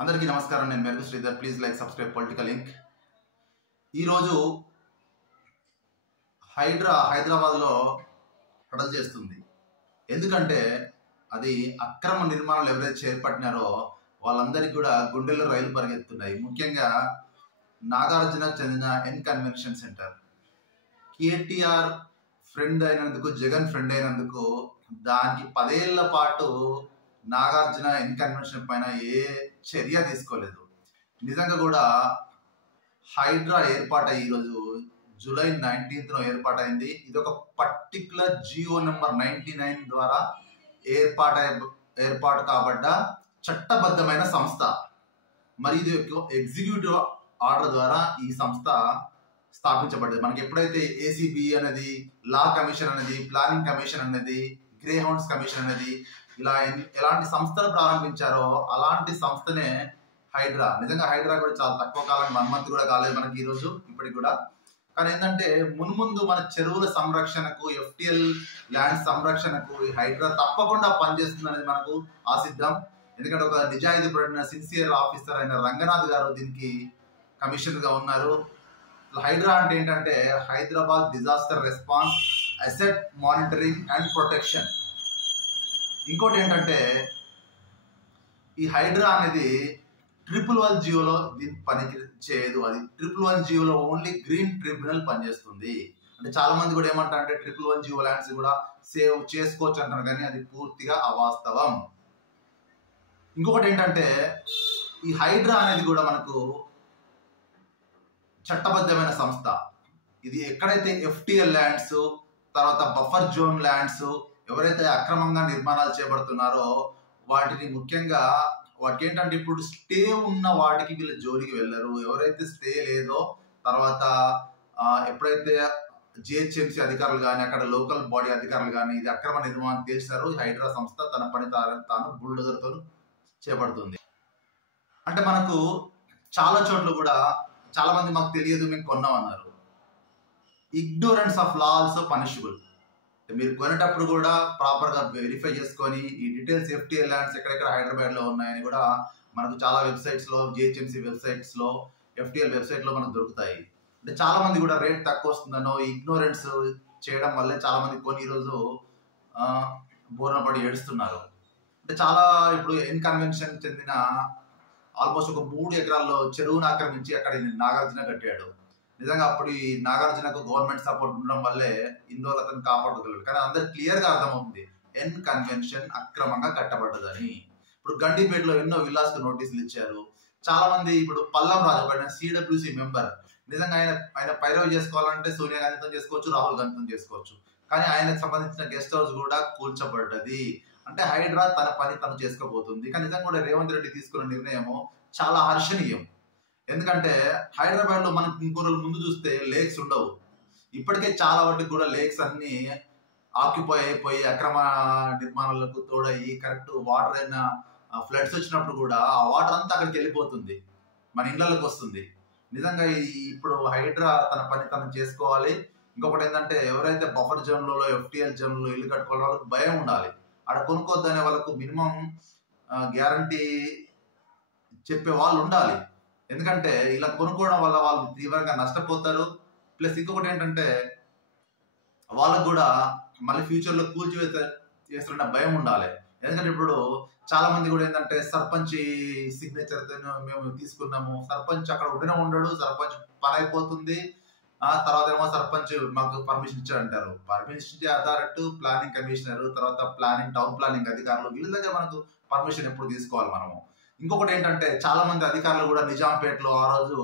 అందరికీ నమస్కారం. నేను మెరుగు Sridhar. Please like, subscribe political link. ఈరోజు హైడ్రా హైదరాబాద్లో హడల్ చేస్తుంది. ఎందుకంటే అది అక్రమ నిర్మాణాలు ఎవరైతే చేపట్టినారో వాళ్ళందరికీ కూడా గుండెల్లో రైలు పరిగెత్తున్నాయి. ముఖ్యంగా నాగార్జునకు చెందిన N convention centre, KTR friend అయినందుకు, జగన్ ఫ్రెండ్ అయినందుకు దానికి 10 ఏళ్ల పాటు నాగార్జున ఎన్ కన్వెన్షన్ పైన ఏ చర్య తీసుకోలేదు. నిజంగా కూడా హైడ్రా ఏర్పాటై ఈరోజు జూలై 19న ఏర్పాటైంది. ఇది ఒక పర్టికులర్ జియో నెంబర్ 99 ద్వారా ఏర్పాటు కాబడ్డ చట్టబద్ధమైన సంస్థ. మరి ఇది ఎగ్జిక్యూటివ్ ఆర్డర్ ద్వారా ఈ సంస్థ స్థాపించబడ్డది. మనకి ఎప్పుడైతే ఏసీబీ అనేది, లా కమిషన్ అనేది, ప్లానింగ్ కమిషన్ అనేది, గ్రే హౌండ్స్ కమిషన్ అనేది ఇలా ఎలాంటి సంస్థలు ప్రారంభించారో అలాంటి సంస్థనే హైడ్రా. నిజంగా హైడ్రా కూడా చాలా తక్కువ కాలం, 1 month కూడా కాలేదు మనకి ఈరోజు ఇప్పటికి కూడా. కానీ ఏంటంటే మున్ముందు మన చెరువుల సంరక్షణకు, ఎఫ్టిఎల్ ల్యాండ్ సంరక్షణకు ఈ హైడ్రా తప్పకుండా పనిచేస్తుంది అనేది మనకు ఆశిద్దాం. ఎందుకంటే ఒక నిజాయితీ పడిన సిన్సియర్ ఆఫీసర్ అయిన రంగనాథ్ గారు దీనికి కమిషనర్ గా ఉన్నారు. హైడ్రా అంటే ఏంటంటే Hyderabad disaster response, asset monitoring and protection. ఇంకోటి ఏంటంటే ఈ హైడ్రా అనేది 111 జియోలో దీన్ని పని చేయదు. అది 111 జియోలో ఓన్లీ గ్రీన్ ట్రిబ్యునల్ పనిచేస్తుంది. అంటే చాలా మంది కూడా ఏమంటారంటే 111 జియో ల్యాండ్స్ కూడా సేవ్ చేసుకోవచ్చు అంటారు, కానీ అది పూర్తిగా అవాస్తవం. ఇంకొకటి ఏంటంటే ఈ హైడ్రా అనేది కూడా మనకు చట్టబద్ధమైన సంస్థ. ఇది ఎక్కడైతే ఎఫ్టిఎల్ ల్యాండ్స్, తర్వాత బఫర్ జోన్ ల్యాండ్స్ ఎవరైతే అక్రమంగా నిర్మాణాలు చేపడుతున్నారో వాటిని ముఖ్యంగా వాటికి ఏంటంటే ఇప్పుడు స్టే ఉన్న వాటికి వీళ్ళ జోలికి వెళ్ళరు. ఎవరైతే స్టే లేదో తర్వాత ఎప్పుడైతే జిహెచ్ఎంసీ అధికారులు కానీ, అక్కడ లోకల్ బాడీ అధికారులు కానీ ఇది అక్రమ నిర్మాణం చేశారో హైడ్రా సంస్థ తన పని తాను బుల్డోజర్తో చేపడుతుంది. అంటే మనకు చాలా చోట్ల కూడా చాలా మంది మాకు తెలియదు, మేము కొన్నామన్నారు. Ignorance of law also punishable. మీరు కొనేటప్పుడు కూడా ప్రాపర్ గా వెరిఫై చేసుకొని ఈ డీటెయిల్స్, ఎఫ్టిఎల్ ల్యాండ్స్ ఎక్కడెక్కడ హైదరాబాద్ లో ఉన్నాయని కూడా మనకు చాలా వెబ్సైట్స్ లో, జిహెచ్ఎంసీ వెబ్సైట్స్ లో, ఎఫ్టిఎల్ వెబ్సైట్ లో మనకు దొరుకుతాయి. అంటే చాలా మంది కూడా రేట్ తక్కువ వస్తుందనో ఇగ్నోరెన్స్ చేయడం వల్లే చాలా మంది కొని ఈరోజు బోర్న పడి ఏడుస్తున్నారు. అంటే చాలా ఇప్పుడు ఎన్ కన్వెన్షన్ చెందిన ఆల్మోస్ట్ ఒక 3 ఎకరాల్లో చెరువును ఆక్రమించి అక్కడ నాగార్జున కట్టాడు. నిజంగా అప్పుడు ఈ నాగార్జునకు గవర్నమెంట్ సపోర్ట్ ఉండడం వల్లే ఇందులో అతను కాపాడగలడు. కానీ అందరు క్లియర్ గా అర్థమవుతుంది ఎన్ కన్వెన్షన్ అక్రమంగా కట్టబడ్డదని. ఇప్పుడు గండిపేటలో ఎన్నో విల్లాస్ కు నోటీసులు ఇచ్చారు. చాలా మంది ఇప్పుడు పల్లం రాజు పడిన సిడబ్ల్యూసి మెంబర్, నిజంగా ఆయన పైరవి చేసుకోవాలంటే సోనియా గాంధీతో చేసుకోవచ్చు, రాహుల్ గాంధీతో చేసుకోవచ్చు. కానీ ఆయనకు సంబంధించిన గెస్ట్ హౌస్ కూడా కూల్చబడ్డది. అంటే హైడ్రా తన పని తను చేసుకోబోతుంది. కానీ నిజంగా కూడా రేవంత్ రెడ్డి తీసుకున్న నిర్ణయం చాలా హర్షణీయం. ఎందుకంటే హైదరాబాద్ లో మనకి ఇంకో రోజుల ముందు చూస్తే లేక్స్ ఉండవు. ఇప్పటికే చాలా వాటికి కూడా లేక్స్ అన్ని ఆక్యుపై అయిపోయి అక్రమ నిర్మాణాలకు తోడయి కరెక్ట్ వాటర్ అయినా ఫ్లడ్స్ వచ్చినప్పుడు కూడా ఆ వాటర్ అంతా అక్కడికి వెళ్ళిపోతుంది, మన ఇళ్లలోకి వస్తుంది. నిజంగా ఇప్పుడు హైడ్రా తన పని తను చేసుకోవాలి. ఇంకొకటి ఏంటంటే ఎవరైతే బఫర్ జోన్లలో, ఎఫ్టిఎల్ జోన్లలో ఇల్లు కట్టుకోవాలి వాళ్ళకి భయం ఉండాలి. అక్కడ కొనుక్కోద్దనే వాళ్ళకు మినిమం గ్యారంటీ చెప్పే వాళ్ళు ఉండాలి. ఎందుకంటే ఇలా కొనుక్కోవడం వల్ల వాళ్ళు తీవ్రంగా నష్టపోతారు. ప్లస్ ఇంకొకటి ఏంటంటే వాళ్ళకు కూడా మళ్ళీ ఫ్యూచర్ లో చేస్తున్న భయం ఉండాలి. ఎందుకంటే ఇప్పుడు చాలా మంది కూడా ఏంటంటే సర్పంచ్ సిగ్నేచర్ మేము తీసుకున్నాము, సర్పంచ్ అక్కడ ఉండడు, సర్పంచ్ పని అయిపోతుంది, తర్వాత ఏమో సర్పంచ్ మాకు పర్మిషన్ ఇచ్చారంటారు. పర్మిషన్ ఇచ్చే అథారిటీ ప్లానింగ్ కమిషనర్, తర్వాత ప్లానింగ్ టౌన్ ప్లానింగ్ అధికారులు, వీళ్ళ దగ్గర మనకు పర్మిషన్ ఎప్పుడు తీసుకోవాలి మనము. ఇంకొకటి ఏంటంటే చాలా మంది అధికారులు కూడా నిజాంపేటలో ఆ రోజు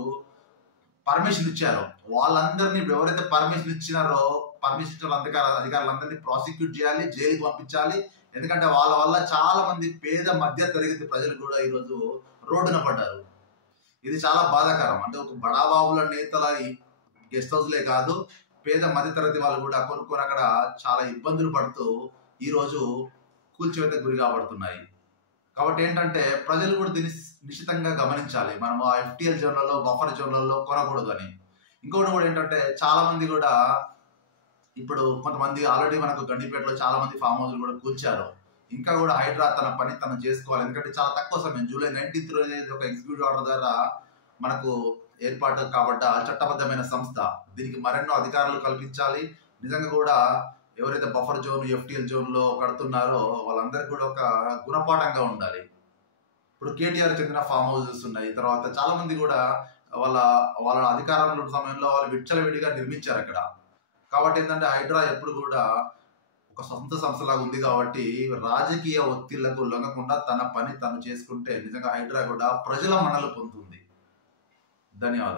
పర్మిషన్ ఇచ్చారు. వాళ్ళందరినీ ఎవరైతే పర్మిషన్ ఇచ్చినారో పర్మిషన్ ఇచ్చిన అధికారులందరినీ ప్రాసిక్యూట్ చేయాలి, జైలుకి పంపించాలి. ఎందుకంటే వాళ్ళ వల్ల చాలా మంది పేద మధ్య తరగతి ప్రజలు కూడా ఈరోజు రోడ్డున పడ్డారు. ఇది చాలా బాధాకరం. అంటే ఒక బడాబాబుల నేతల గెస్ట్ హౌస్లే కాదు, పేద మధ్య తరగతి వాళ్ళు కూడా కొనుక్కొని అక్కడ చాలా ఇబ్బందులు పడుతూ ఈరోజు కూల్చివేతకు గురి కాబడుతున్నాయి. కాబట్టి ఏంటంటే ప్రజలు కూడా దీన్ని నిశ్చితంగా గమనించాలి. మనం ఆ ఎఫ్టిఎల్ జోన్లలో, బఫర్ జోన్లలో కొనకూడదు అని. ఇంకోటి కూడా ఏంటంటే చాలా మంది కూడా ఇప్పుడు కొంతమంది ఆల్రెడీ మనకు గండిపేటలో చాలా మంది ఫామ్ హౌస్లు కూడా కూల్చారు. ఇంకా కూడా హైడ్రా తన పని తను చేసుకోవాలి. ఎందుకంటే చాలా తక్కువ సమయం, జూలై 19th రోజు ఒక ఎగ్జిక్యూటివ్ ఆర్డర్ ద్వారా మనకు ఏర్పాటు కాబట్ట చట్టబద్ధమైన సంస్థ. దీనికి మరెన్నో అధికారులు కల్పించాలి. నిజంగా కూడా ఎవరైతే బఫర్ జోన్, ఎఫ్టిఎల్ జోన్ లో కడుతున్నారో వాళ్ళందరికీ కూడా ఒక గుణపాఠంగా ఉండాలి. ఇప్పుడు కేటీఆర్ చెందిన ఫామ్ హౌసెస్ ఉన్నాయి. తర్వాత చాలా మంది కూడా వాళ్ళ అధికారంలో సమయంలో వాళ్ళు విచ్చలవిడిగా నిర్మించారు అక్కడ. కాబట్టి ఏంటంటే హైడ్రా ఎప్పుడు కూడా ఒక సొంత సంస్థలాగా ఉంది. కాబట్టి రాజకీయ ఒత్తిళ్లకు లొంగకుండా తన పని తను చేసుకుంటే నిజంగా హైడ్రా కూడా ప్రజల మన్నలు పొందుతుంది. ధన్యవాదాలు.